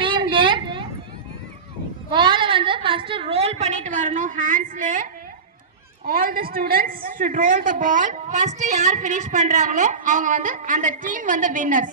Team game. பால் வந்து first role பண்ணிட்டு வரணும் ஹேண்ட்ஸ்ல. All the students should roll the ball. First யார் finish பண்றாங்களோ அவங்க வந்து அந்த டீம் வந்து winners.